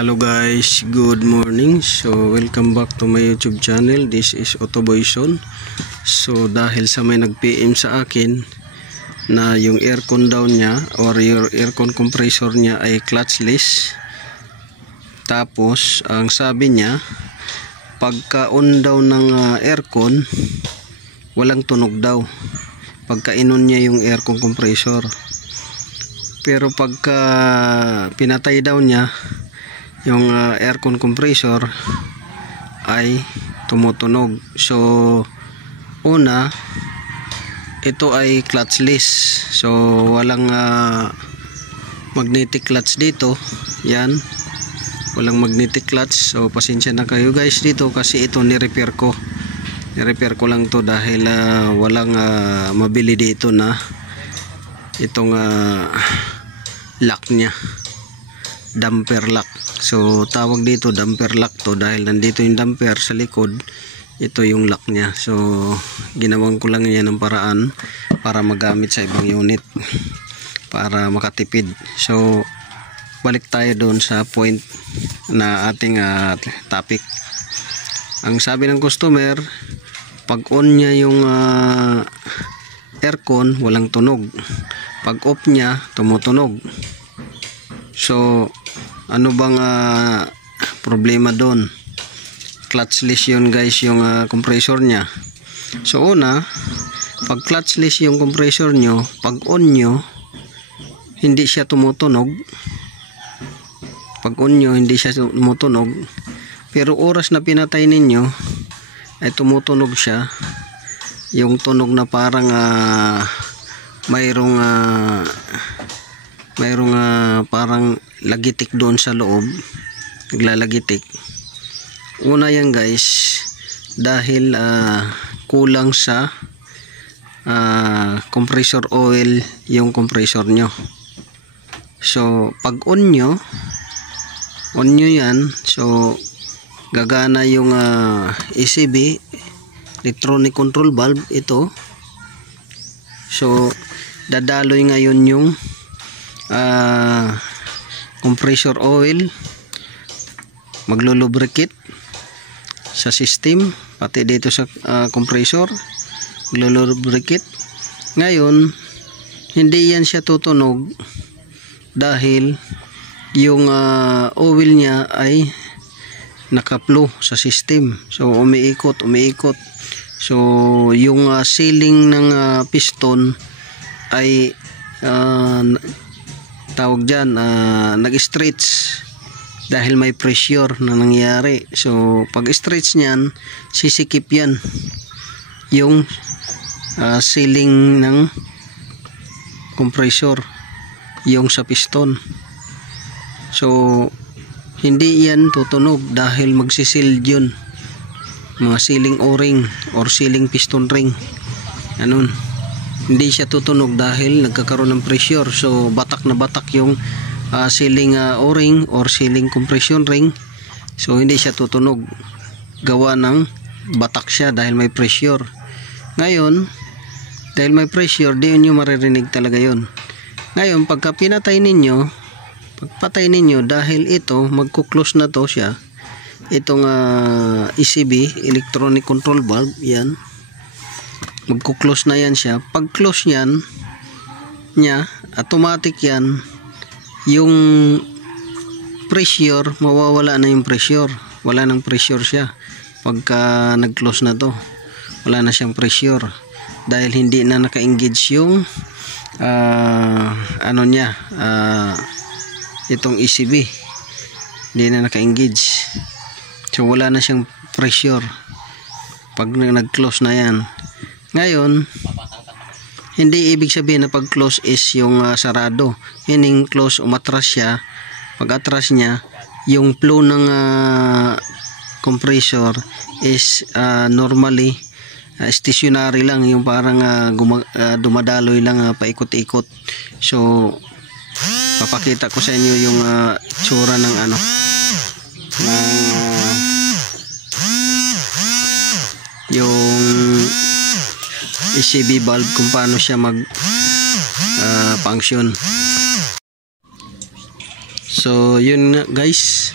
Hello guys, good morning. So welcome back to my YouTube channel. This is Autoboyson. So dahil sa may nag-PM sa akin na yung aircon daw niya or your aircon compressor niya ay clutchless. Tapos ang sabi niya, pagka-on daw ng aircon, walang tunog daw. Pagka-inon niya yung aircon compressor. Pero pagka pinatay daw niya yung aircon compressor ay tumutunog. So una, ito ay clutchless, so walang magnetic clutch dito. Yan, walang magnetic clutch. So pasensya na kayo guys dito kasi ito ni-repair ko lang to dahil walang mabili dito na itong lock nya, damper lock. So tawag dito damper lock to dahil nandito yung damper sa likod, ito yung lock nya. So ginawan ko lang yan ng paraan para magamit sa ibang unit para makatipid. So balik tayo doon sa point na ating topic. Ang sabi ng customer, pag on niya yung aircon, walang tunog. Pag off niya, tumutunog. So ano bang problema doon? Clutchless yun guys yung compressor niya. So una, pag clutchless yung compressor nyo, pag on nyo, hindi siya tumutunog. Pag on nyo, hindi siya tumutunog. Pero oras na pinatay ninyo ay tumutunog siya. Yung tunog na parang mayroong parang lagitik doon sa loob, naglalagitik. Una yan guys, dahil kulang sa compressor oil yung compressor nyo. So pag on nyo yan, so gagana yung ECB, electronic control valve, ito. So dadaloy ngayon yung compressor oil, maglulubricate sa system, pati dito sa compressor, maglulubricate. Ngayon hindi yan siya tutunog dahil yung oil niya ay nakaplo sa system. So umiikot. So yung sealing ng piston ay tawag dyan, nag-stretch dahil may pressure na nangyari. So pag stretch nyan, sisikip yan yung sealing ng compressor, yung sa piston. So hindi yan tutunog dahil magsisil yun, mga sealing o-ring or sealing piston ring, ganun. Hindi siya tutunog dahil nagkakaroon ng pressure. So batak na batak yung sealing o-ring or sealing compression ring. So hindi siya tutunog, gawa ng batak siya dahil may pressure. Ngayon dahil may pressure, di nyo maririnig talaga yon. Ngayon pagka pinatay ninyo, pagpatay ninyo, dahil ito magkuklose na to siya, itong ECB, electronic control valve, yan, magkuklose na yan siya. Pag close yan niya, automatic yan, yung pressure, mawawala na yung pressure. Wala nang pressure siya pagka nag-close na to, wala na siyang pressure dahil hindi na naka-engage yung ano niya, itong ECB, hindi na naka-engage. So wala na siyang pressure pag nag-close na yan. Ngayon hindi ibig sabihin na pag close is yung sarado, meaning close, umatras siya. Pag atras niya, yung flow ng compressor is normally stationary lang, yung parang dumadaloy lang, paikot-ikot. So papakita ko sa inyo yung tsura ng yung ECB valve, kung paano siya mag function. So yun guys,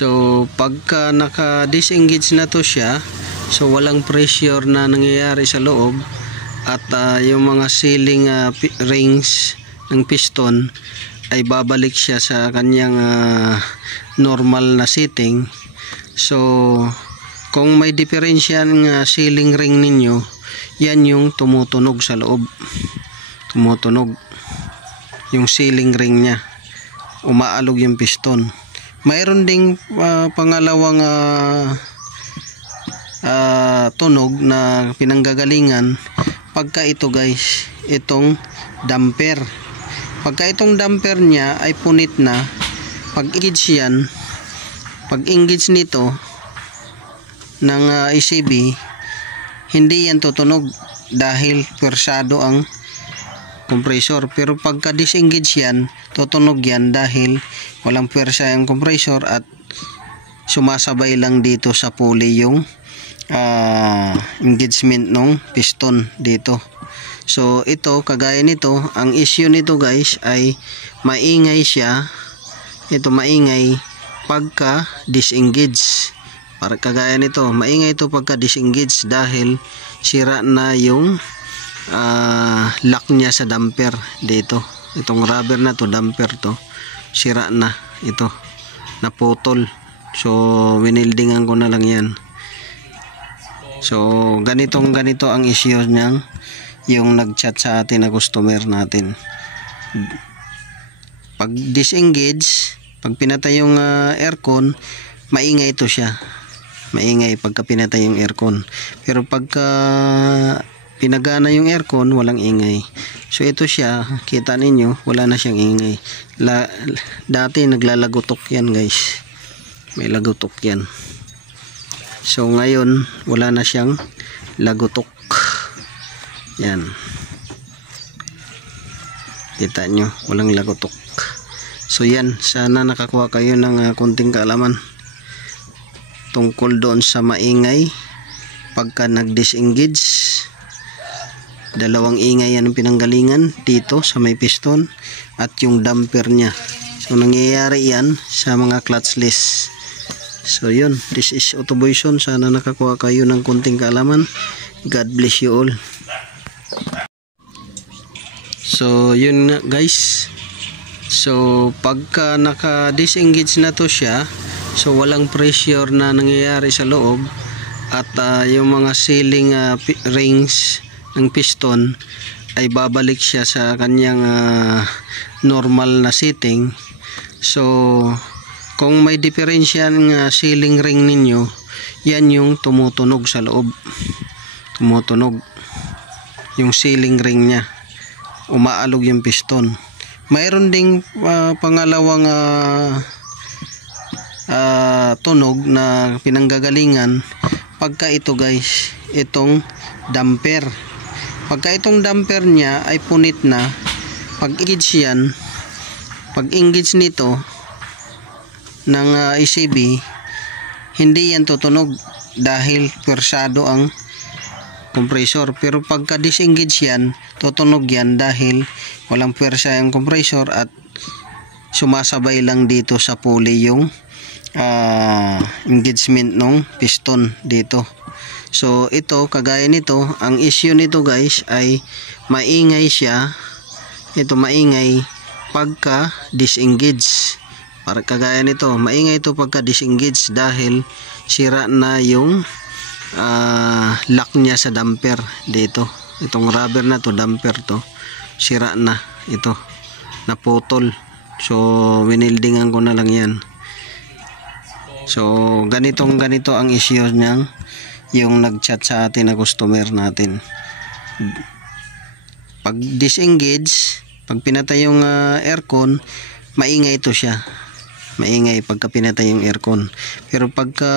So pagka naka-disengage na to siya, so walang pressure na nangyayari sa loob, at yung mga sealing rings ng piston ay babalik siya sa kanyang normal na setting. So kung may diferensya ng sealing ring ninyo, yan yung tumutunog sa loob, tumutunog yung sealing ring nya, umaalog yung piston. Mayroon ding pangalawang tunog na pinanggagalingan pagka ito guys, itong damper. Pagka itong damper nya ay punit na, pag-engage yan, pag-engage nito ng ECB, hindi yan tutunog dahil pwersado ang compressor. Pero pagka disengage yan, tutunog yan dahil walang pwersa yung compressor at sumasabay lang dito sa pulley yung engagement ng piston dito. So ito, kagaya nito, ang issue nito guys ay maingay siya. Ito maingay pagka disengage. Para kagaya nito, maingay ito pagka disengage dahil sira na yung lock niya sa damper dito. Itong rubber na to, damper to, sira na ito, naputol. So winildingan ko na lang yan. So ganito ang issue niyang yung nag-chat sa atin na customer natin. Pag disengage, pag pinatay yung aircon, maingay ito siya, maingay pagka pinatay yung aircon. Pero pagka pinagana yung aircon, walang ingay. So ito siya, kita ninyo, wala na siyang ingay. Dati naglalagutok yan guys, may lagutok yan. So ngayon wala na siyang lagutok. Yan, kita nyo, walang lagutok. So yan, sana nakakuha kayo ng konting kaalaman tungkol doon sa maingay pagka nag-disengage. Dalawang ingay yan ang pinanggalingan dito sa may piston at yung damper nya. So nangyayari yan sa mga clutchless. So yun, this is Autoboyson. Sana nakakuha kayo ng konting kaalaman. God bless you all. So yun guys, so pagka naka-disengage na to siya, so walang pressure na nangyayari sa loob, at yung mga sealing rings ng piston ay babalik siya sa kanyang normal na setting. So kung may diferensya ng sealing ring ninyo, yan yung tumutunog sa loob, tumutunog yung sealing ring nya, umaalog yung piston. Mayroon ding pangalawang tunog na pinanggagalingan pagka ito guys, itong damper. Pagka itong damper nya ay punit na, pag-engage yan, pag-engage nito ng ECB, hindi yan tutunog dahil pwersado ang compressor. Pero pagka disengage yan, tutunog yan dahil walang pwersa yung compressor at sumasabay lang dito sa pulley yung engagement ng piston dito. So ito, kagaya nito, ang issue nito guys ay maingay siya. Ito maingay pagka disengage. Para kagaya nito, maingay ito pagka disengage dahil sira na yung lock niya sa damper dito. Itong rubber na to, damper to, sira na ito, naputol. So winildingan ko na lang yan. So ganito ang issue niyang yung nag-chat sa atin na customer natin. Pag disengage, pag pinatay yung aircon, maingay ito siya, maingay pagka pinatay yung aircon. Pero pagka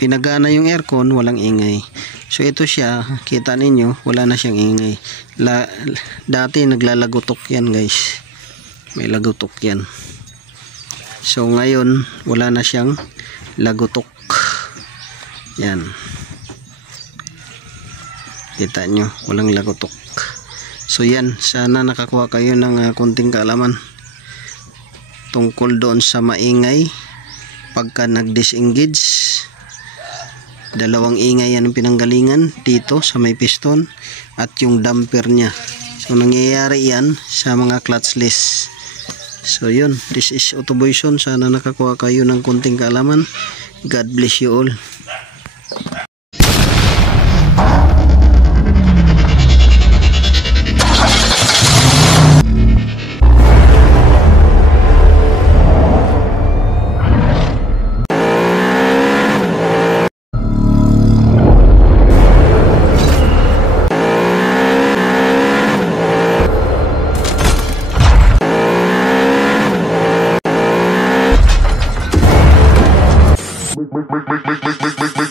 pinagana yung aircon, walang ingay. So ito siya, kita ninyo, wala na siyang ingay. Dati naglalagutok yan guys, may lagutok yan. So ngayon wala na siyang lagutok. Yan, kita nyo, walang lagutok. So yan, sana nakakuha kayo ng konting kaalaman tungkol doon sa maingay pagka nag-disengage, dalawang ingay yan ang pinanggalingan dito sa may piston at yung damper nya. So nangyayari yan sa mga clutchless. So yun, this is Autoboyson. Sana nakakuha kayo ng konting kaalaman. God bless you all. Make